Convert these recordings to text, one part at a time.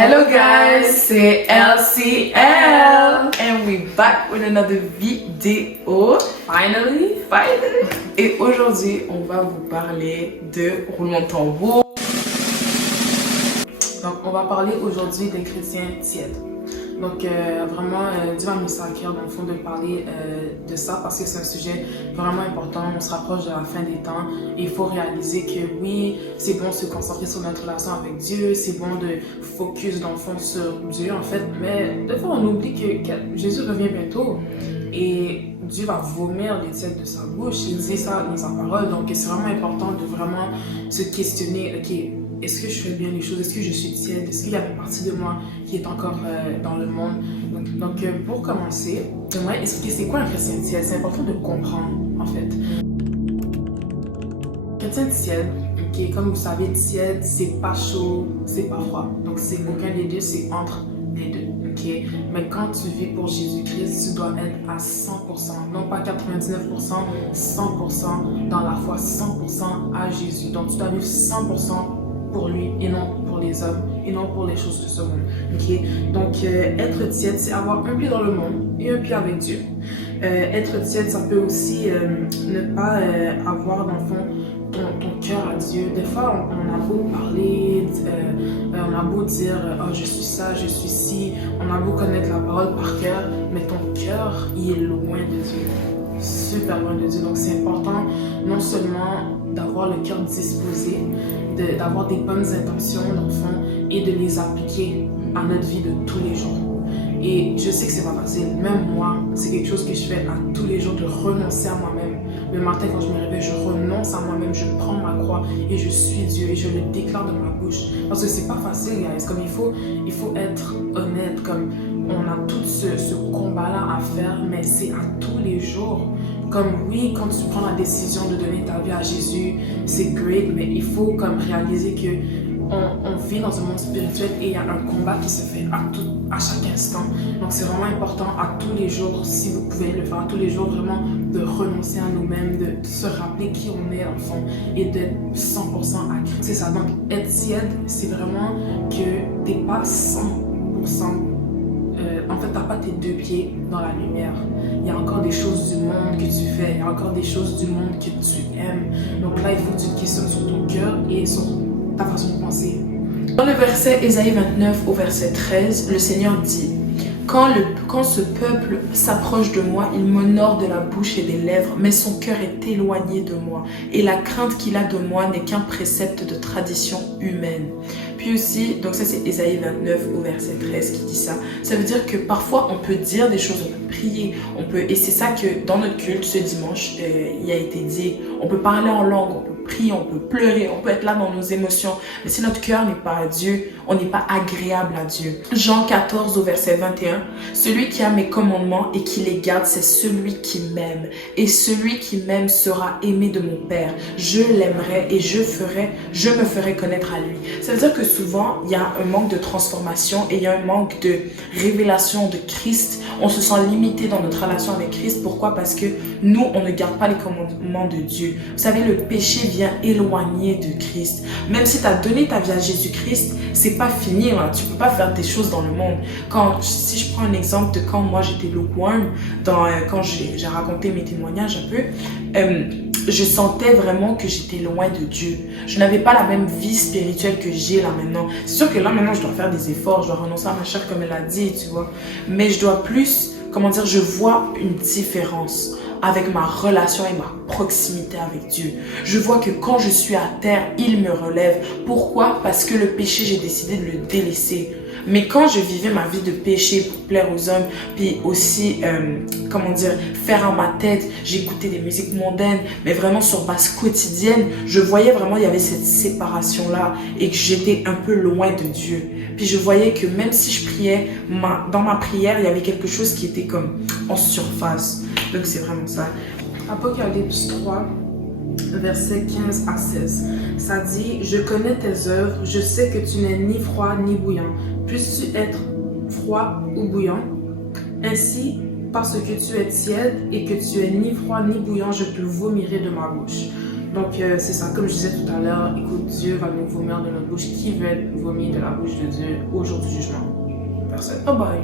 Hello guys, c'est LCL and we back with another vidéo. Finally. Et aujourd'hui, on va vous parler de roulement de tambour. Donc, on va parler aujourd'hui des chrétiens tièdes. Donc, vraiment, Dieu m'a mis ça à cœur, dans le fond, de parler de ça parce que c'est un sujet vraiment important. On se rapproche de la fin des temps et il faut réaliser que oui, c'est bon de se concentrer sur notre relation avec Dieu, c'est bon de focus, dans le fond, sur Dieu, en fait. Mais des fois, on oublie que Jésus revient bientôt et Dieu va vomir les tièdes de sa bouche. Il dit ça dans sa parole. Donc, c'est vraiment important de vraiment se questionner, ok, est-ce que je fais bien les choses? Est-ce que je suis tiède? Est-ce qu'il y a une partie de moi qui est encore dans le monde? Donc, pour commencer, j'aimerais expliquer c'est quoi un chrétien tiède. C'est important de comprendre, en fait. Chrétien tiède, okay, comme vous savez, tiède, c'est pas chaud, c'est pas froid. Donc, c'est aucun des deux, c'est entre les deux. Okay? Mais quand tu vis pour Jésus-Christ, tu dois être à 100%, non pas 99%, 100% dans la foi, 100% à Jésus. Donc, tu dois vivre 100% pour lui et non pour les hommes et non pour les choses de ce monde. Okay? Donc, être tiède, c'est avoir un pied dans le monde et un pied avec Dieu. Être tiède, ça peut aussi ne pas avoir, dans le fond, ton cœur à Dieu. Des fois, on a beau parler, on a beau dire « Oh, je suis ça, je suis ci », on a beau connaître la parole par cœur, mais ton cœur, il est loin de Dieu. Super loin de Dieu. Donc, c'est important non seulement d'avoir le cœur disposé, d'avoir des bonnes intentions dans le fond et de les appliquer à notre vie de tous les jours. Et je sais que c'est pas facile. Même moi, c'est quelque chose que je fais à tous les jours, de renoncer à moi-même. Le matin, quand je me réveille, je renonce à moi-même, je prends ma croix et je suis Dieu et je le déclare de ma bouche. Parce que c'est pas facile, guys. Comme il faut être honnête. Comme on a tout ce combat-là à faire, mais c'est à tous les jours. Comme oui, quand tu prends la décision de donner ta vie à Jésus, c'est great, mais il faut comme réaliser que on vit dans un monde spirituel et il y a un combat qui se fait à chaque instant. Donc c'est vraiment important à tous les jours, si vous pouvez le faire à tous les jours, vraiment de renoncer à nous-mêmes, de se rappeler qui on est en fond et d'être 100% à Christ. C'est ça, donc être tiède, c'est vraiment que t'es pas 100%. En fait, t'as pas tes deux pieds dans la lumière. Il y a encore des choses du monde que tu fais, il y a encore des choses du monde que tu aimes. Donc là, il faut que tu te questionnes sur ton cœur et sur ta façon de penser. Dans le verset Ésaïe 29 au verset 13, le Seigneur dit: quand ce peuple s'approche de moi, il m'honore de la bouche et des lèvres, mais son cœur est éloigné de moi. Et la crainte qu'il a de moi n'est qu'un précepte de tradition humaine. Puis aussi, donc ça c'est Ésaïe 29 au verset 13 qui dit ça. Ça veut dire que parfois on peut dire des choses, on peut prier, et c'est ça que dans notre culte ce dimanche, il a été dit. On peut parler en langue, on peut prier, on peut pleurer, on peut être là dans nos émotions. Mais si notre cœur n'est pas à Dieu, on n'est pas agréable à Dieu. Jean 14 au verset 21, celui qui a mes commandements et qui les garde, c'est celui qui m'aime. Et celui qui m'aime sera aimé de mon Père. Je l'aimerai et je me ferai connaître à lui. Ça veut dire que souvent, il y a un manque de transformation et il y a un manque de révélation de Christ. On se sent limité dans notre relation avec Christ. Pourquoi? Parce que nous, on ne garde pas les commandements de Dieu. Vous savez, le péché vient éloigner de Christ. Même si tu as donné ta vie à Jésus-Christ, c'est pas fini. Là. Tu peux pas faire des choses dans le monde. Si je prends un exemple de quand moi j'étais lukewarm, quand j'ai raconté mes témoignages un peu, je sentais vraiment que j'étais loin de Dieu. Je n'avais pas la même vie spirituelle que j'ai là maintenant. C'est sûr que là maintenant je dois faire des efforts, je dois renoncer à ma chair comme elle a dit, tu vois. Mais je dois plus, je vois une différence avec ma relation et ma proximité avec Dieu. Je vois que quand je suis à terre, il me relève. Pourquoi? Parce que le péché, j'ai décidé de le délaisser. Mais quand je vivais ma vie de péché pour plaire aux hommes, puis aussi, faire à ma tête, j'écoutais des musiques mondaines, mais vraiment sur base quotidienne, je voyais vraiment il y avait cette séparation-là et que j'étais un peu loin de Dieu. Puis je voyais que même si je priais, dans ma prière, il y avait quelque chose qui était comme en surface. Donc c'est vraiment ça. Apocalypse 3, versets 15 à 16. Ça dit: je connais tes œuvres, je sais que tu n'es ni froid ni bouillant. Puisses-tu être froid ou bouillant? Ainsi, parce que tu es tiède et que tu es ni froid ni bouillant, je te vomirai de ma bouche. Donc, c'est ça, comme je disais tout à l'heure, écoute, Dieu va nous vomir de notre bouche. Qui veut être vomi de la bouche de Dieu au jour du jugement? Personne. Nobody.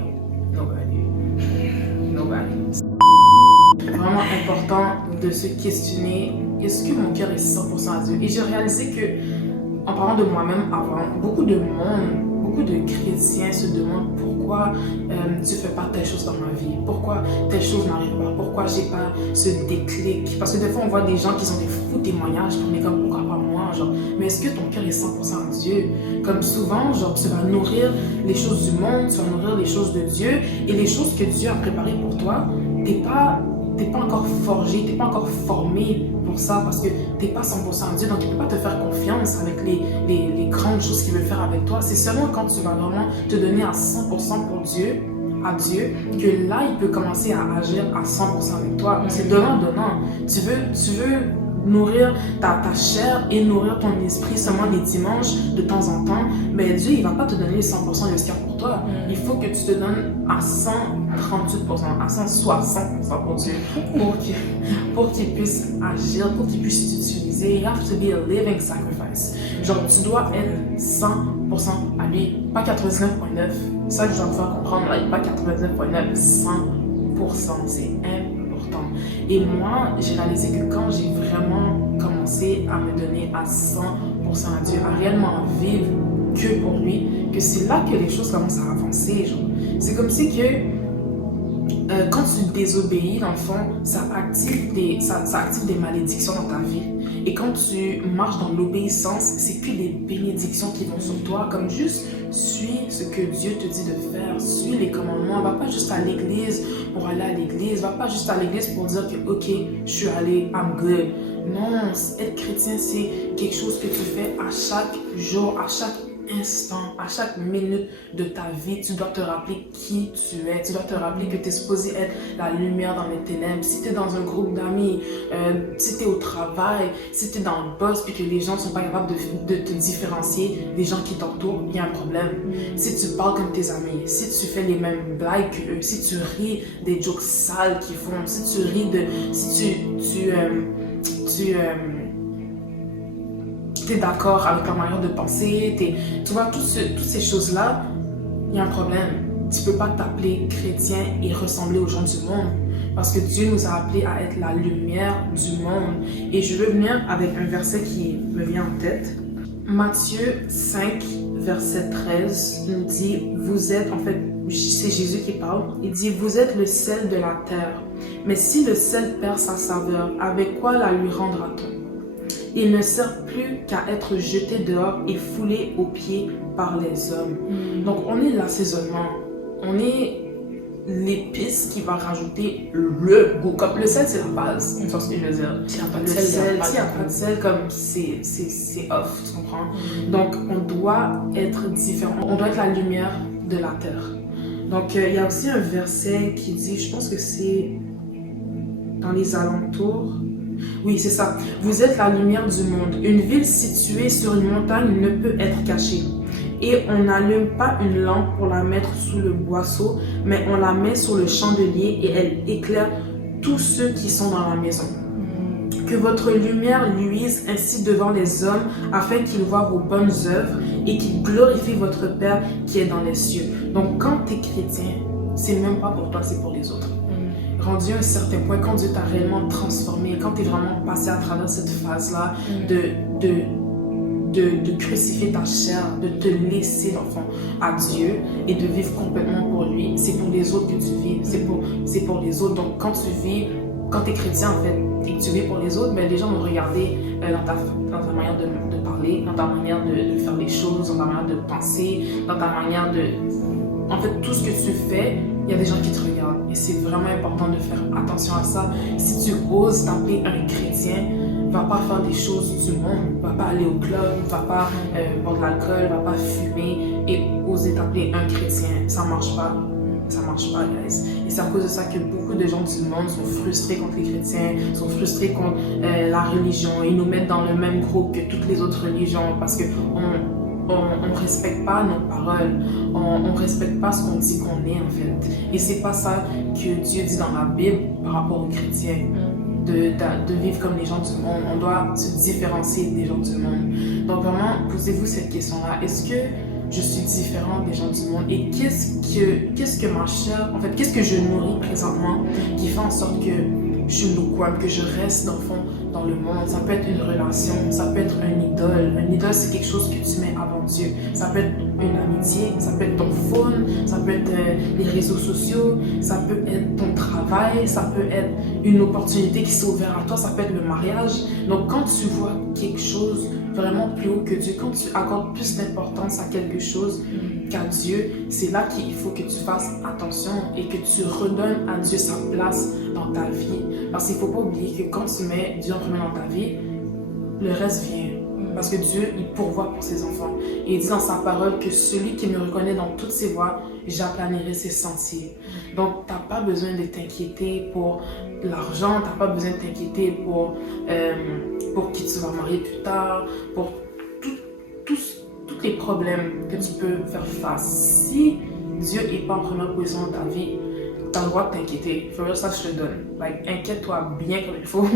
Vraiment important de se questionner, est-ce que mon cœur est 100% à Dieu? Et j'ai réalisé que, en parlant de moi-même avant, beaucoup de chrétiens se demandent pourquoi tu fais pas telle chose dans ma vie, pourquoi telle chose n'arrive pas, pourquoi j'ai pas ce déclic. Parce que des fois on voit des gens qui ont des fous témoignages, on est comme pourquoi pas moi, genre, mais est-ce que ton cœur est 100% à Dieu? Comme souvent, genre, tu vas nourrir les choses du monde, tu vas nourrir les choses de Dieu, et les choses que Dieu a préparées pour toi, t'es pas encore forgé, t'es pas encore formé pour ça parce que t'es pas 100% à Dieu, donc il peut pas te faire confiance avec les grandes choses qu'il veut faire avec toi. C'est seulement quand tu vas vraiment te donner à 100% pour Dieu, à Dieu, que là il peut commencer à agir à 100% avec toi. C'est donnant. Tu veux nourrir ta chair et nourrir ton esprit seulement les dimanches de temps en temps, mais Dieu il va pas te donner les 100% de ce qu'il y a pour toi. Il faut que tu te donnes à 138%, à 160% pour Dieu, pour qu'il puisse agir, pour qu'il puisse t'utiliser. You have to be a living sacrifice. Genre tu dois être 100% à lui, pas 99.9. Ça je dois te faire comprendre, là, pas 99.9, 100%, c'est important. Et moi, j'ai réalisé que quand j'ai vraiment commencé à me donner à 100% à Dieu, à réellement vivre que pour lui, que c'est là que les choses commencent à avancer. Genre. C'est comme si que quand tu désobéis, dans le fond, ça active des malédictions dans ta vie. Et quand tu marches dans l'obéissance, c'est que des bénédictions qui vont sur toi, comme juste suis ce que Dieu te dit de faire, suis les commandements. Va pas juste à l'église pour aller à l'église, va pas juste à l'église pour dire que ok, je suis allé, I'm good. Non, être chrétien, c'est quelque chose que tu fais à chaque jour, à chaque instant, à chaque minute de ta vie. Tu dois te rappeler qui tu es, tu dois te rappeler que tu es supposé être la lumière dans les ténèbres. Si tu es dans un groupe d'amis, si tu es au travail, si tu es dans le boss et que les gens ne sont pas capables de te différencier des gens qui t'entourent, il y a un problème. Si tu parles comme tes amis, si tu fais les mêmes blagues qu'eux, si tu ris des jokes sales qu'ils font, si tu ris de... si tu es d'accord avec ta manière de penser, tu vois, toutes ces choses-là, il y a un problème. Tu ne peux pas t'appeler chrétien et ressembler aux gens du monde. Parce que Dieu nous a appelés à être la lumière du monde. Et je veux venir avec un verset qui me vient en tête. Matthieu 5, verset 13, nous dit, vous êtes, en fait, c'est Jésus qui parle, il dit, vous êtes le sel de la terre. Mais si le sel perd sa saveur, avec quoi la lui rendra-t-on? Il ne sert plus qu'à être jeté dehors et foulé aux pieds par les hommes. Donc on est l'assaisonnement, on est l'épice qui va rajouter le goût. Comme le sel, c'est la base, tu vois ce que je veux dire. S'il n'y a pas de sel, s'il n'y a pas de sel, comme c'est off, tu comprends? Donc on doit être différent, on doit être la lumière de la terre. Donc il y a aussi un verset qui dit, je pense que c'est dans les alentours. Oui, c'est ça. Vous êtes la lumière du monde. Une ville située sur une montagne ne peut être cachée. Et on n'allume pas une lampe pour la mettre sous le boisseau, mais on la met sur le chandelier et elle éclaire tous ceux qui sont dans la maison. Que votre lumière luise ainsi devant les hommes, afin qu'ils voient vos bonnes œuvres et qu'ils glorifient votre Père qui est dans les cieux. Donc quand tu es chrétien, c'est même pas pour toi, c'est pour les autres. Rendu à un certain point, quand Dieu t'a réellement transformé, quand tu es vraiment passé à travers cette phase-là de crucifier ta chair, de te laisser dans le fond à Dieu et de vivre complètement pour lui, c'est pour les autres que tu vis, c'est pour les autres. Donc quand tu vis, quand tu es chrétien en fait, et que tu vis pour les autres, ben, les gens vont regarder dans ta manière de parler, dans ta manière de faire les choses, dans ta manière de penser, dans ta manière de... En fait, tout ce que tu fais, il y a des gens qui te regardent. Et c'est vraiment important de faire attention à ça. Si tu oses t'appeler un chrétien, va pas faire des choses du monde. Va pas aller au club, va pas boire de l'alcool, va pas fumer et oser t'appeler un chrétien. Ça marche pas. Ça marche pas, guys. Et c'est à cause de ça que beaucoup de gens du monde sont frustrés contre les chrétiens, sont frustrés contre la religion. Ils nous mettent dans le même groupe que toutes les autres religions parce que on respecte pas nos paroles, on respecte pas ce qu'on dit qu'on est en fait. Et c'est pas ça que Dieu dit dans la Bible par rapport aux chrétiens. de vivre comme les gens du monde. On doit se différencier des gens du monde. Donc vraiment, posez-vous cette question-là. Est-ce que je suis différente des gens du monde? Et qu'est-ce que ma chair, en fait, qu'est-ce que je nourris présentement qui fait en sorte que je suis lukewarm, que je reste dans le fond dans le monde? Ça peut être une relation, ça peut être un idole. Un idole, c'est quelque chose que tu mets avant Dieu. Ça peut être une amitié, ça peut être ton phone, ça peut être les réseaux sociaux, ça peut être ton travail, ça peut être une opportunité qui s'est ouverte à toi, ça peut être le mariage. Donc quand tu vois quelque chose vraiment plus haut que Dieu, quand tu accordes plus d'importance à quelque chose qu'à Dieu, c'est là qu'il faut que tu fasses attention et que tu redonnes à Dieu sa place dans ta vie. Parce qu'il ne faut pas oublier que quand tu mets Dieu en premier dans ta vie, le reste vient. Parce que Dieu, il pourvoit pour ses enfants. Et il dit dans sa parole que celui qui me reconnaît dans toutes ses voies, j'aplanirai ses sentiers. Donc, tu n'as pas besoin de t'inquiéter pour l'argent, tu n'as pas besoin de t'inquiéter pour qui tu vas marier plus tard, pour tous les problèmes que tu peux faire face. Si Dieu n'est pas en première position dans ta vie, tu as le droit de t'inquiéter. Il faut ça que je te donne. Like, inquiète-toi bien comme il faut.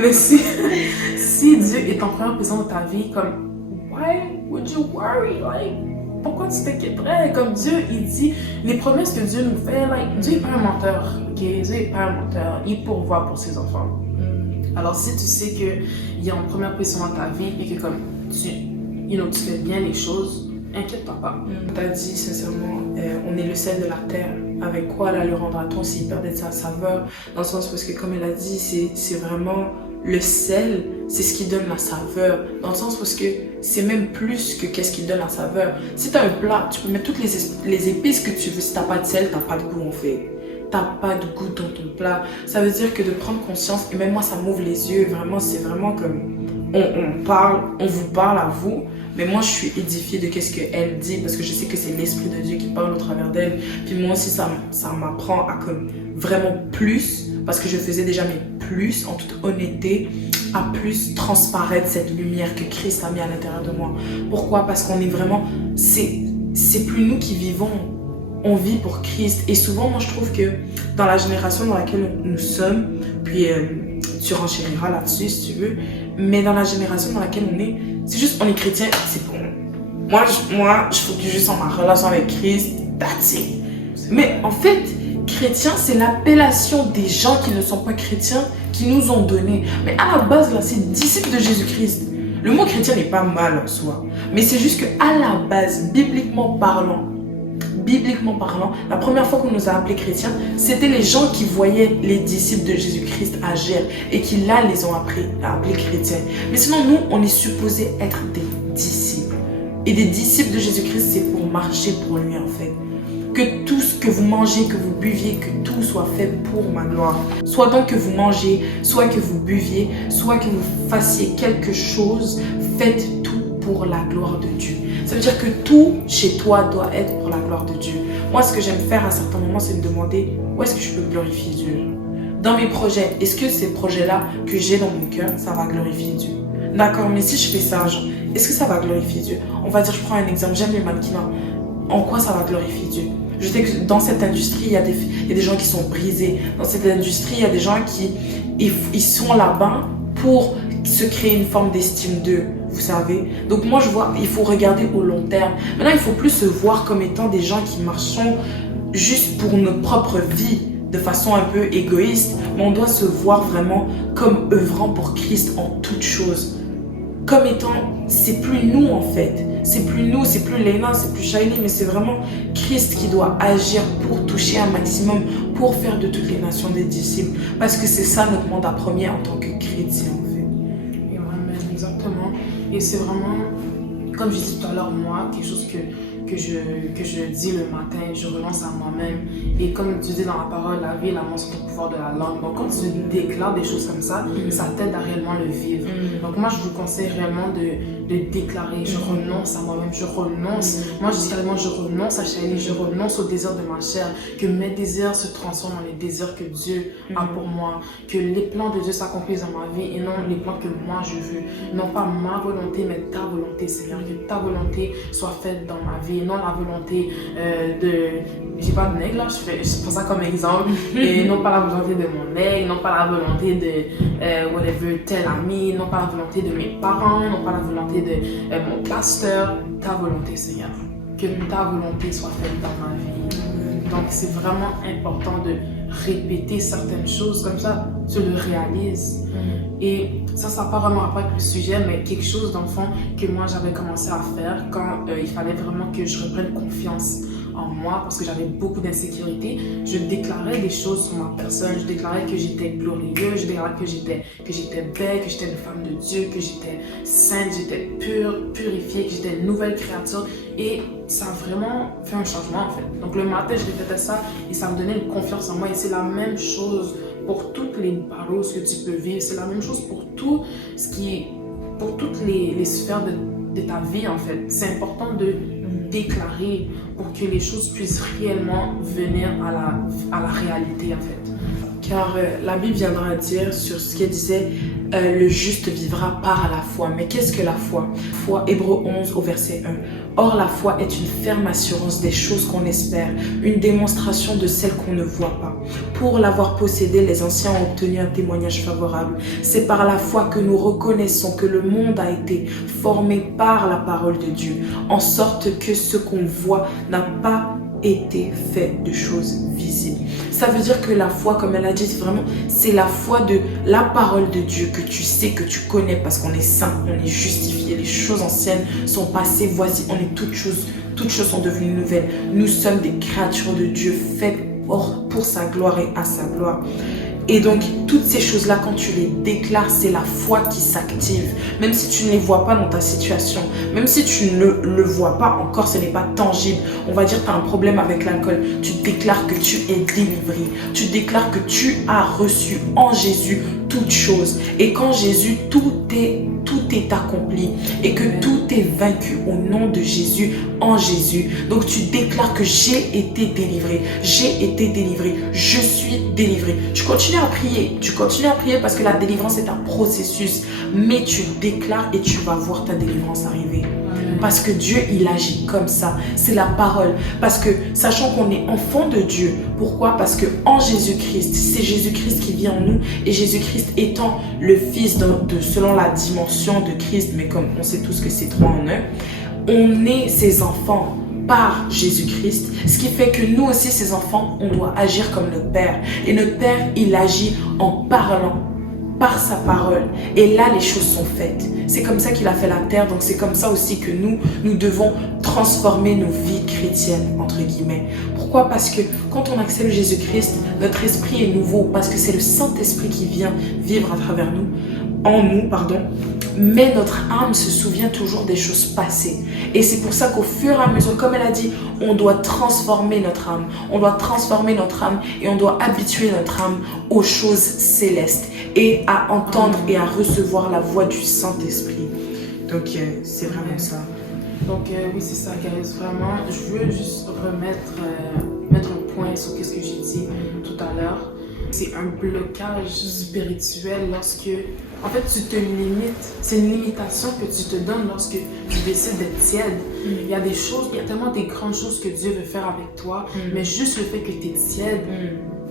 Mais si Dieu est en première position dans ta vie, comme, why would you worry? Like, pourquoi tu t'inquiéterais? Comme Dieu, il dit, les promesses que Dieu nous fait, like, Dieu n'est pas un menteur. Okay? Dieu n'est pas un menteur. Il pourvoit pour ses enfants. Alors, si tu sais qu'il est en première position dans ta vie et que comme tu fais bien les choses, inquiète-toi pas. Tu as dit sincèrement, on est le sel de la terre. Avec quoi là le rendra-t-on s'il perd de sa saveur? Dans le sens parce que comme elle a dit, c'est vraiment le sel, c'est ce qui donne la saveur. Dans le sens parce que c'est même plus que qu'est-ce qui donne la saveur. Si tu as un plat, tu peux mettre toutes les épices que tu veux. Si tu n'as pas de sel, tu n'as pas de goût en fait. T'as pas de goût dans ton plat. Ça veut dire que de prendre conscience, et même moi ça m'ouvre les yeux, vraiment c'est vraiment comme on vous parle à vous, mais moi je suis édifiée de qu'est-ce qu'elle dit parce que je sais que c'est l'Esprit de Dieu qui parle au travers d'elle. Puis moi aussi ça m'apprend à comme vraiment plus, parce que je faisais déjà mes plus en toute honnêteté, à plus transparaître cette lumière que Christ a mis à l'intérieur de moi. Pourquoi? Parce qu'on est vraiment, c'est plus nous qui vivons. On vit pour Christ. Et souvent, moi, je trouve que dans la génération dans laquelle nous sommes, puis tu renchériras là-dessus si tu veux, mais dans la génération dans laquelle on est, c'est juste, on est chrétien, c'est bon. Moi, je focus juste sur ma relation avec Christ, that's it. Mais en fait, chrétien, c'est l'appellation des gens qui ne sont pas chrétiens qui nous ont donné. Mais à la base, là, c'est disciples de Jésus-Christ. Le mot chrétien n'est pas mal en soi, mais c'est juste qu'à la base, bibliquement parlant, la première fois qu'on nous a appelés chrétiens, c'était les gens qui voyaient les disciples de Jésus-Christ agir et qui là les ont appelés chrétiens. Mais sinon, nous, on est supposés être des disciples. Et des disciples de Jésus-Christ, c'est pour marcher pour lui en fait. Que tout ce que vous mangez, que vous buviez, que tout soit fait pour ma gloire. Soit donc que vous mangez, soit que vous buviez, soit que vous fassiez quelque chose, faites tout pour la gloire de Dieu. Ça veut dire que tout chez toi doit être pour la gloire de Dieu. Moi, ce que j'aime faire à certains moments, c'est me demander où est-ce que je peux glorifier Dieu. Dans mes projets, est-ce que ces projets-là que j'ai dans mon cœur, ça va glorifier Dieu? D'accord, mais si je fais ça, genre, est-ce que ça va glorifier Dieu? On va dire, je prends un exemple, j'aime les mannequins. En quoi ça va glorifier Dieu? Je sais que dans cette industrie, il y a des gens qui sont brisés. Dans cette industrie, il y a des gens qui ils sont là-bas pour se créer une forme d'estime d'eux, vous savez. Donc moi, je vois, il faut regarder au long terme. Maintenant, il faut plus se voir comme étant des gens qui marchons juste pour notre propre vie, de façon un peu égoïste, mais on doit se voir vraiment comme œuvrant pour Christ en toutes choses. Comme étant, c'est plus nous en fait, c'est plus nous, c'est plus Léna, c'est plus Shaili, mais c'est vraiment Christ qui doit agir pour toucher un maximum, pour faire de toutes les nations des disciples, parce que c'est ça notre mandat premier en tant que chrétien en fait. Et vraiment, exactement, et c'est vraiment, comme je disais tout à l'heure, moi, quelque chose que je dis le matin, je renonce à moi-même. Et comme tu dis dans la parole, la vie et la mort sont au pouvoir de la langue. Donc quand tu déclares des choses comme ça, ça t'aide à réellement le vivre. Donc moi, je vous conseille réellement de déclarer, je renonce à moi-même, je renonce. Moi, je dis carrément, je renonce à Shaili, je renonce au désir de ma chair. Que mes désirs se transforment en les désirs que Dieu a pour moi. Que les plans de Dieu s'accomplissent dans ma vie et non les plans que moi je veux. Non pas ma volonté, mais ta volonté, Seigneur. Que ta volonté soit faite dans ma vie. et non la volonté j'ai pas de nègre là, je prends ça comme exemple, et non pas la volonté de mon nègre, non pas la volonté de whatever tel ami, non pas la volonté de mes parents, non pas la volonté de mon pasteur, ta volonté Seigneur, que ta volonté soit faite dans ma vie. Donc c'est vraiment important de répéter certaines choses comme ça, tu le réalises. Et ça n'a pas vraiment rapport avec le sujet, mais quelque chose dans le fond que moi j'avais commencé à faire quand il fallait vraiment que je reprenne confiance en moi parce que j'avais beaucoup d'insécurité. Je déclarais des choses sur ma personne, je déclarais que j'étais glorieuse, je déclarais que j'étais belle, que j'étais une femme de Dieu, que j'étais sainte, j'étais pure, purifiée, que j'étais une nouvelle créature. Et ça a vraiment fait un changement en fait. Donc le matin, je répétais ça et ça me donnait une confiance en moi. Et c'est la même chose pour toutes les barreaux que tu peux vivre. C'est la même chose pour tout ce qui pour toutes les sphères de ta vie en fait. C'est important de déclarer pour que les choses puissent réellement venir à la réalité en fait. Car la Bible viendra dire sur ce qu'elle disait, le juste vivra par la foi. Mais qu'est-ce que la foi? Foi, Hébreux 11 au verset 1. Or la foi est une ferme assurance des choses qu'on espère, une démonstration de celles qu'on ne voit pas. Pour l'avoir possédée, les anciens ont obtenu un témoignage favorable. C'est par la foi que nous reconnaissons que le monde a été formé par la parole de Dieu, en sorte que ce qu'on voit n'a pas été fait de choses visibles. Ça veut dire que la foi, comme elle a dit, vraiment, c'est la foi de la parole de Dieu que tu sais, que tu connais, parce qu'on est saint, on est justifié, les choses anciennes sont passées, voici, on est toutes choses sont devenues nouvelles. Nous sommes des créatures de Dieu faites pour sa gloire et à sa gloire. Et donc, toutes ces choses-là, quand tu les déclares, c'est la foi qui s'active. Même si tu ne les vois pas dans ta situation, même si tu ne le vois pas encore, ce n'est pas tangible. On va dire que tu as un problème avec l'alcool. Tu déclares que tu es délivré. Tu déclares que tu as reçu en Jésus toutes choses. Et qu'en Jésus, tout est accompli. Et que tout est vaincu au nom de Jésus, en Jésus. Donc, tu déclares que j'ai été délivré. J'ai été délivré. Je suis délivré. Tu continues à prier parce que la délivrance est un processus, mais tu déclares et tu vas voir ta délivrance arriver. Parce que Dieu, il agit comme ça. C'est la parole. Parce que, sachant qu'on est enfant de Dieu, pourquoi? Parce que en Jésus-Christ, c'est Jésus-Christ qui vit en nous. Et Jésus-Christ étant le Fils selon la dimension de Christ, mais comme on sait tous que c'est trois en un, on est ses enfants par Jésus-Christ, ce qui fait que nous aussi, ses enfants, on doit agir comme notre Père. Et notre Père, il agit en parlant, par sa parole. Et là, les choses sont faites. C'est comme ça qu'il a fait la terre, donc c'est comme ça aussi que nous devons transformer nos vies chrétiennes, entre guillemets. Pourquoi? Parce que quand on accepte Jésus-Christ, notre esprit est nouveau, parce que c'est le Saint-Esprit qui vient vivre à travers nous, mais notre âme se souvient toujours des choses passées. Et c'est pour ça qu'au fur et à mesure, comme elle a dit, on doit transformer notre âme. On doit transformer notre âme et on doit habituer notre âme aux choses célestes et à entendre et à recevoir la voix du Saint-Esprit. Donc, c'est vraiment ça. Donc, oui, c'est ça, guys. Vraiment, je veux juste mettre un point sur ce que j'ai dit tout à l'heure. C'est un blocage spirituel lorsque, en fait, tu te limites. C'est une limitation que tu te donnes lorsque tu décides d'être tiède. Il y a tellement des grandes choses que Dieu veut faire avec toi, mais juste le fait que tu es tiède,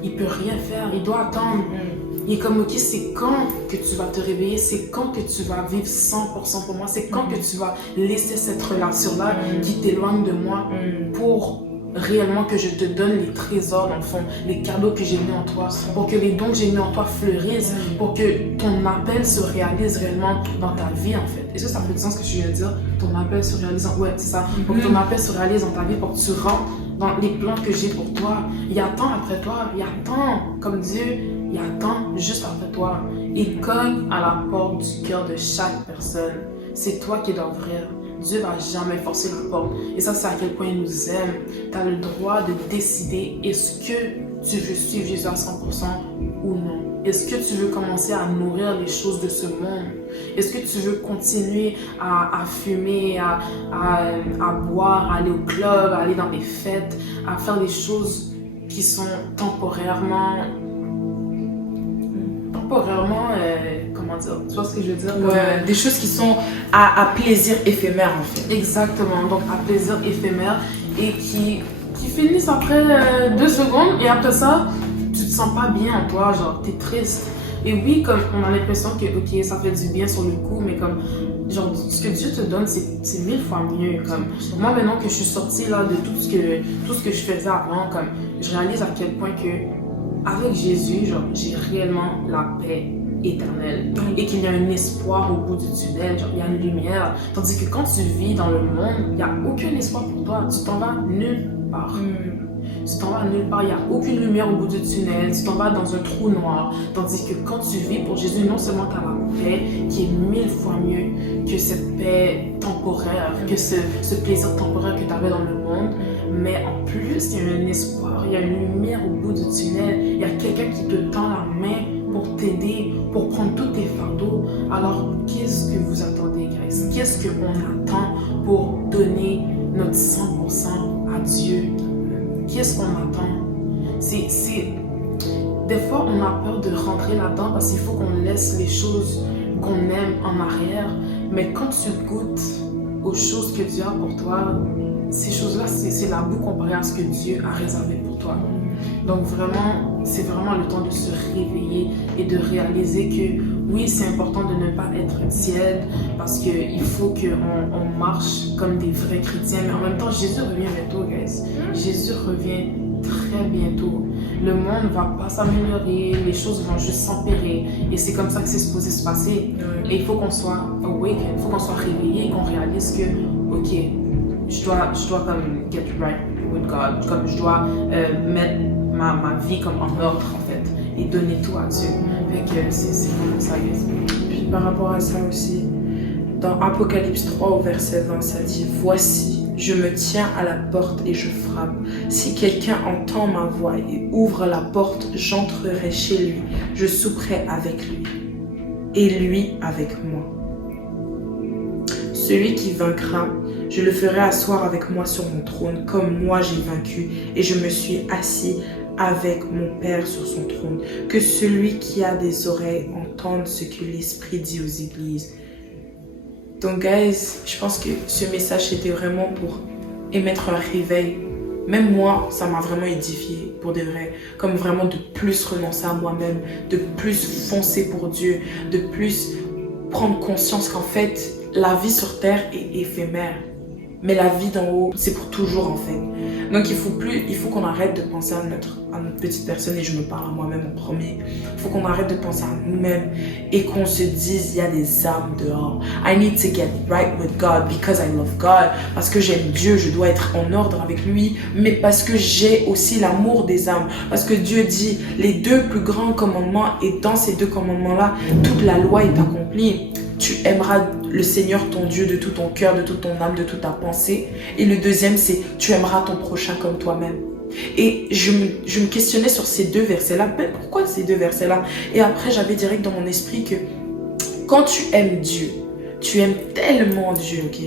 il peut rien faire, il doit attendre. Il est comme, ok, c'est quand que tu vas te réveiller, c'est quand que tu vas vivre 100% pour moi, c'est quand que tu vas laisser cette relation-là qui t'éloigne de moi pour réellement que je te donne les trésors dans le fond, les cadeaux que j'ai mis en toi, pour que les dons que j'ai mis en toi fleurissent, pour que ton appel se réalise réellement dans ta vie en fait. Est-ce que ça fait du sens ce que je viens de dire? Ton appel se réalise ouais, c'est ça. Pour que ton appel se réalise dans ta vie, pour que tu rentres dans les plans que j'ai pour toi. Il y a tant après toi, il y a tant comme Dieu, il y a tant juste après toi. Il cogne à la porte du cœur de chaque personne. C'est toi qui dois ouvrir. Dieu va jamais forcer la porte. Et ça, c'est à quel point il nous aime. Tu as le droit de décider est-ce que tu veux suivre Jésus à 100% ou non. Est-ce que tu veux commencer à nourrir les choses de ce monde? Est-ce que tu veux continuer à fumer, à boire, à aller au club, à aller dans des fêtes, à faire des choses qui sont temporairement, comment comment dire, tu vois ce que je veux dire? Ouais, des choses qui sont à plaisir éphémère en fait. Exactement, donc à plaisir éphémère et qui finissent après 2 secondes et après ça, tu te sens pas bien en toi, genre t'es triste. Et oui, comme on a l'impression que ok, ça fait du bien sur le coup, mais comme genre ce que Dieu te donne, c'est 1000 fois mieux. Comme moi maintenant que je suis sortie là de tout ce que je faisais avant, comme je réalise à quel point que avec Jésus, genre j'ai réellement la paix éternelle et qu'il y a un espoir au bout du tunnel, genre il y a une lumière. Tandis que quand tu vis dans le monde, il n'y a aucun espoir pour toi, tu t'en vas nulle part. Tu t'en vas nulle part, il n'y a aucune lumière au bout du tunnel, tu t'en vas dans un trou noir. Tandis que quand tu vis pour Jésus, non seulement tu as la paix qui est 1000 fois mieux que cette paix temporaire, que ce plaisir temporaire que tu avais dans le monde, mais en plus il y a un espoir, il y a une lumière au bout du tunnel, il y a quelqu'un qui te tend la main pour t'aider, pour prendre tous tes fardeaux. Alors qu'est-ce que vous attendez, guys? Qu'est-ce qu'on attend pour donner notre 100% à Dieu? Qu'est-ce qu'on attend? Des fois, on a peur de rentrer là-dedans parce qu'il faut qu'on laisse les choses qu'on aime en arrière. Mais quand tu goûtes aux choses que Dieu a pour toi, ces choses-là, c'est la boue comparée à ce que Dieu a réservé pour toi. Donc vraiment, c'est vraiment le temps de se réveiller et de réaliser que oui, c'est important de ne pas être tiède parce qu'il faut qu'on marche comme des vrais chrétiens. Mais en même temps, Jésus revient bientôt, guys. Jésus revient très bientôt. Le monde ne va pas s'améliorer, les choses vont juste s'empirer. Et c'est comme ça que c'est supposé se passer. Et il faut qu'on soit awake, il faut qu'on soit réveillé et qu'on réalise que, ok, je dois comme get right with God, comme je dois mettre ma vie comme en ordre en fait et donner tout à Dieu. Fait que c'est vraiment ça, guys. Puis par rapport à ça aussi, dans Apocalypse 3 au verset 20, ça dit « Voici, je me tiens à la porte et je frappe. Si quelqu'un entend ma voix et ouvre la porte, j'entrerai chez lui, je souperai avec lui et lui avec moi. Celui qui vaincra, je le ferai asseoir avec moi sur mon trône, comme moi j'ai vaincu et je me suis assis avec mon Père sur son trône. Que celui qui a des oreilles entende ce que l'Esprit dit aux églises. » Donc, guys, je pense que ce message était vraiment pour émettre un réveil. Même moi, ça m'a vraiment édifié pour de vrai. Comme vraiment de plus renoncer à moi-même, de plus foncer pour Dieu, de plus prendre conscience qu'en fait, la vie sur terre est éphémère. Mais la vie d'en haut, c'est pour toujours en fait. Donc il faut qu'on arrête de penser à notre petite personne, et je me parle à moi-même en premier. Il faut qu'on arrête de penser à nous-mêmes et qu'on se dise, il y a des âmes dehors. I need to get right with God because I love God. Parce que j'aime Dieu, je dois être en ordre avec lui, mais parce que j'ai aussi l'amour des âmes. Parce que Dieu dit, les 2 plus grands commandements, et dans ces 2 commandements-là, toute la loi est accomplie. Tu aimeras le Seigneur ton Dieu de tout ton cœur, de toute ton âme, de toute ta pensée. Et le deuxième, c'est tu aimeras ton prochain comme toi-même. Et je me questionnais sur ces 2 versets-là. Mais pourquoi ces 2 versets-là? Et après, j'avais direct dans mon esprit que quand tu aimes Dieu, tu aimes tellement Dieu, ok,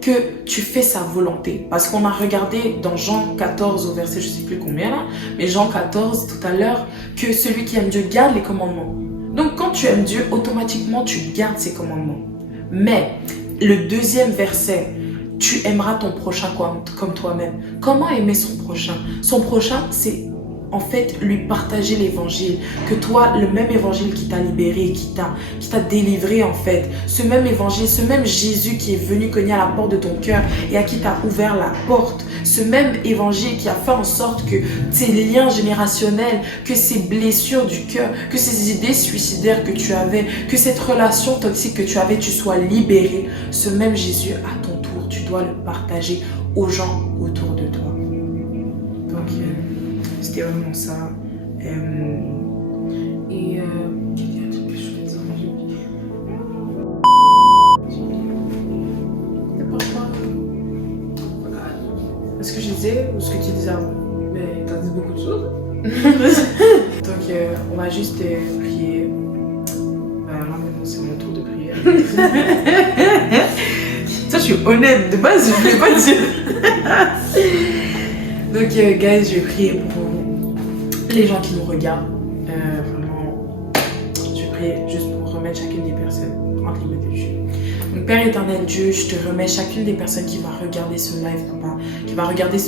que tu fais sa volonté. Parce qu'on a regardé dans Jean 14 au verset, je ne sais plus combien là, mais Jean 14 tout à l'heure, que celui qui aime Dieu garde les commandements. Donc quand tu aimes Dieu, automatiquement tu gardes ses commandements. Mais le 2e verset, tu aimeras ton prochain comme toi-même. Comment aimer son prochain? Son prochain, c'est en fait lui partager l'évangile. Que toi, le même évangile qui t'a libéré, qui t'a délivré en fait, ce même évangile, ce même Jésus qui est venu cogner à la porte de ton cœur et à qui t'a ouvert la porte, ce même évangile qui a fait en sorte que tes liens générationnels, que ces blessures du cœur, que ces idées suicidaires que tu avais, que cette relation toxique que tu avais, tu sois libéré. Ce même Jésus, à ton tour, tu dois le partager aux gens autour de toi. Donc, c'était vraiment ça. Quel est un truc que je voulais dire? N'importe quoi. Ce que je disais ou ce que tu disais avant? Mais t'as dit beaucoup de choses. Donc, on va juste prier. Là, maintenant, c'est mon tour de prière. Ça, je suis honnête. De base, je voulais pas dire. Donc, guys, je vais prier pour les gens qui nous regardent. Vraiment, je vais prier juste pour remettre remettre chacune des personnes entre les mains de Dieu. Donc, Père éternel Dieu, je te remets chacune des personnes qui va regarder ce live, papa, qui va regarder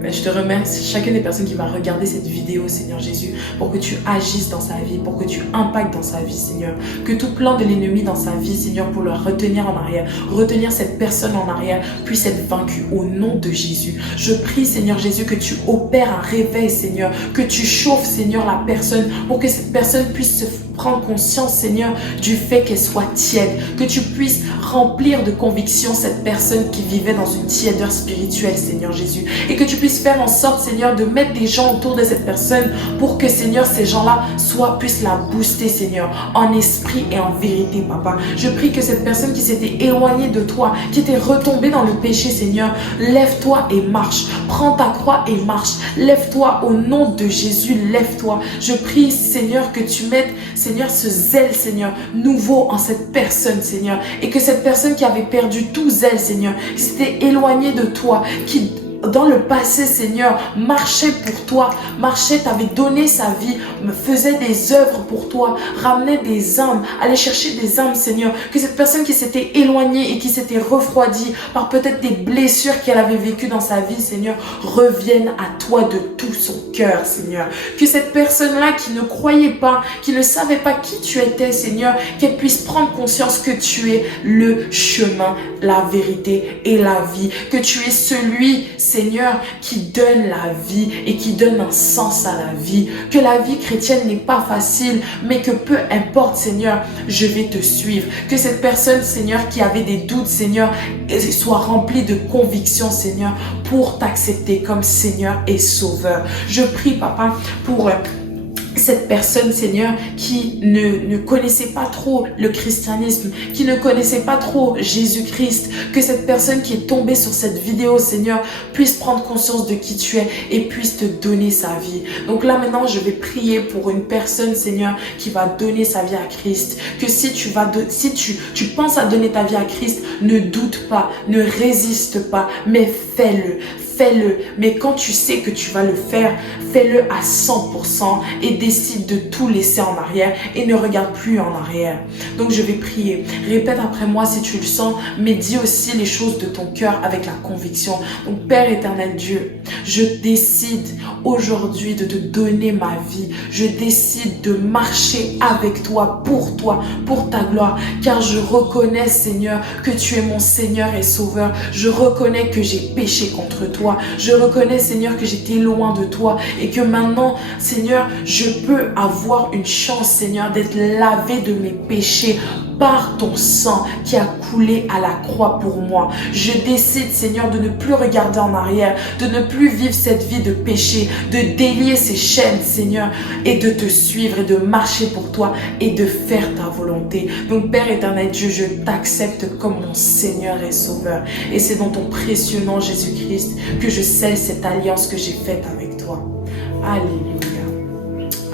je te remercie chacune des personnes qui va regarder cette vidéo, Seigneur Jésus, pour que tu agisses dans sa vie, pour que tu impactes dans sa vie, Seigneur. Que tout plan de l'ennemi dans sa vie, Seigneur, pour le retenir en arrière, retenir cette personne en arrière, puisse être vaincu au nom de Jésus. Je prie, Seigneur Jésus, que tu opères un réveil, Seigneur, que tu chauffes, Seigneur, la personne, pour que cette personne puisse se prendre conscience, Seigneur, du fait qu'elle soit tiède, que tu puisses remplir de conviction cette personne qui vivait dans une tiédeur spirituelle, Seigneur Jésus, et que tu puisses faire en sorte, Seigneur, de mettre des gens autour de cette personne pour que, Seigneur, ces gens-là puissent la booster, Seigneur, en esprit et en vérité, Papa. Je prie que cette personne qui s'était éloignée de toi, qui était retombée dans le péché, Seigneur, lève-toi et marche. Prends ta croix et marche. Lève-toi au nom de Jésus, lève-toi. Je prie, Seigneur, que tu mettes, Seigneur, ce zèle, Seigneur, nouveau en cette personne, Seigneur, et que cette personne qui avait perdu tout zèle, Seigneur, qui s'était éloignée de toi, qui dans le passé, Seigneur, marchait pour toi, t'avait donné sa vie, faisait des œuvres pour toi, ramenait des âmes, allait chercher des âmes, Seigneur. Que cette personne qui s'était éloignée et qui s'était refroidie par peut-être des blessures qu'elle avait vécues dans sa vie, Seigneur, revienne à toi de tout son cœur, Seigneur. Que cette personne-là qui ne croyait pas, qui ne savait pas qui tu étais, Seigneur, qu'elle puisse prendre conscience que tu es le chemin, la vérité et la vie. Que tu es celui, Seigneur, qui donne la vie et qui donne un sens à la vie. Que la vie chrétienne n'est pas facile, mais que peu importe, Seigneur, je vais te suivre. Que cette personne, Seigneur, qui avait des doutes, Seigneur, soit remplie de conviction, Seigneur, pour t'accepter comme Seigneur et Sauveur. Je prie, Papa, pour cette personne, Seigneur, qui ne connaissait pas trop le christianisme, qui ne connaissait pas trop Jésus-Christ, que cette personne qui est tombée sur cette vidéo, Seigneur, puisse prendre conscience de qui tu es et puisse te donner sa vie. Donc là, maintenant, je vais prier pour une personne, Seigneur, qui va donner sa vie à Christ. Que si tu penses à donner ta vie à Christ, ne doute pas, ne résiste pas, mais fais-le. Fais-le, mais quand tu sais que tu vas le faire, fais-le à 100% et décide de tout laisser en arrière et ne regarde plus en arrière. Donc je vais prier. Répète après moi si tu le sens, mais dis aussi les choses de ton cœur avec la conviction. Donc Père éternel Dieu, je décide aujourd'hui de te donner ma vie. Je décide de marcher avec toi, pour ta gloire, car je reconnais, Seigneur, que tu es mon Seigneur et Sauveur. Je reconnais que j'ai péché contre toi. Je reconnais, Seigneur, que j'étais loin de toi et que maintenant, Seigneur, je peux avoir une chance, Seigneur, d'être lavé de mes péchés par ton sang qui a coulé à la croix pour moi. Je décide, Seigneur, de ne plus regarder en arrière, de ne plus vivre cette vie de péché, de délier ces chaînes, Seigneur, et de te suivre et de marcher pour toi et de faire ta volonté. Donc, Père éternel Dieu, je t'accepte comme mon Seigneur et Sauveur. Et c'est dans ton précieux nom, Jésus-Christ, que je scelle cette alliance que j'ai faite avec toi. Alléluia.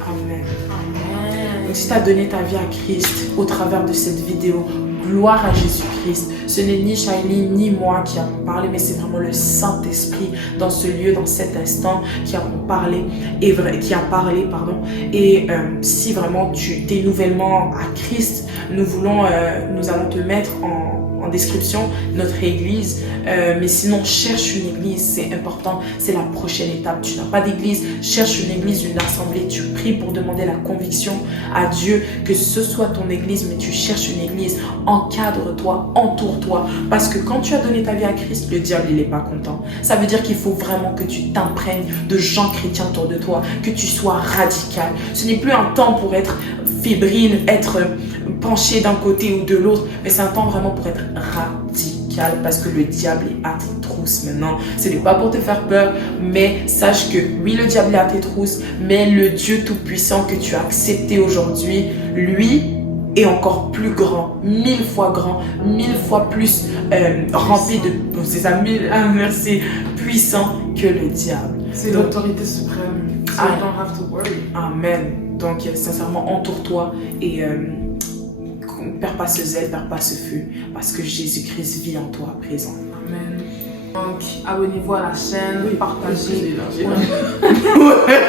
Amen. Amen. Donc si tu as donné ta vie à Christ au travers de cette vidéo, gloire à Jésus-Christ. Ce n'est ni Shailene ni moi qui avons parlé, mais c'est vraiment le Saint-Esprit dans ce lieu, dans cet instant, qui a parlé. Et si vraiment tu t'es nouvellement à Christ, nous allons te mettre en description notre église, mais sinon cherche une église, c'est important, c'est la prochaine étape. Tu n'as pas d'église, cherche une église, une assemblée, tu pries pour demander la conviction à Dieu que ce soit ton église, mais tu cherches une église, encadre-toi, entoure-toi, parce que quand tu as donné ta vie à Christ, le diable il n'est pas content. Ça veut dire qu'il faut vraiment que tu t'imprègnes de gens chrétiens autour de toi, que tu sois radical. Ce n'est plus un temps pour être fébrile, être penché d'un côté ou de l'autre, mais c'est un temps vraiment pour être radical, parce que le diable est à tes trousses maintenant. Ce n'est pas pour te faire peur, mais sache que oui, le diable est à tes trousses, mais le Dieu tout-puissant que tu as accepté aujourd'hui, lui est encore plus grand, 1000 fois plus rempli de... C'est ça, merci, puissant que le diable. C'est l'autorité suprême. So you don't have to worry. Amen. Donc, sincèrement, entoure-toi et perds pas ce zèle, perds pas ce feu, parce que Jésus-Christ vit en toi présent. Amen. Donc, abonnez-vous à la chaîne, partagez. Ouais.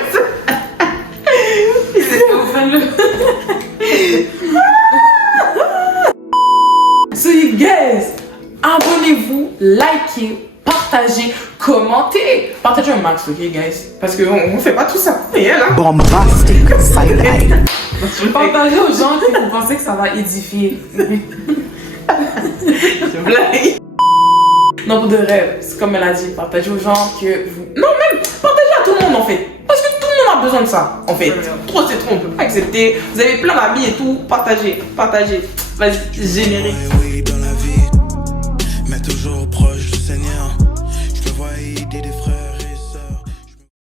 likez, partagez, commentez. Partagez un max, ok, guys? Parce qu'on fait pas tout ça. Et là. Bombastic side-eye. Partagez aux gens qui vous pensez que ça va édifier. Je blague. Non, pour de vrai, c'est comme elle a dit, partagez aux gens que vous... Non, même, partagez à tout le monde, en fait. Parce que tout le monde a besoin de ça, en fait. Trop, c'est trop, on peut pas accepter. Vous avez plein d'amis et tout, partagez, partagez. Vas-y, générique. Oui, dans la vie, mais toujours proche du Seigneur.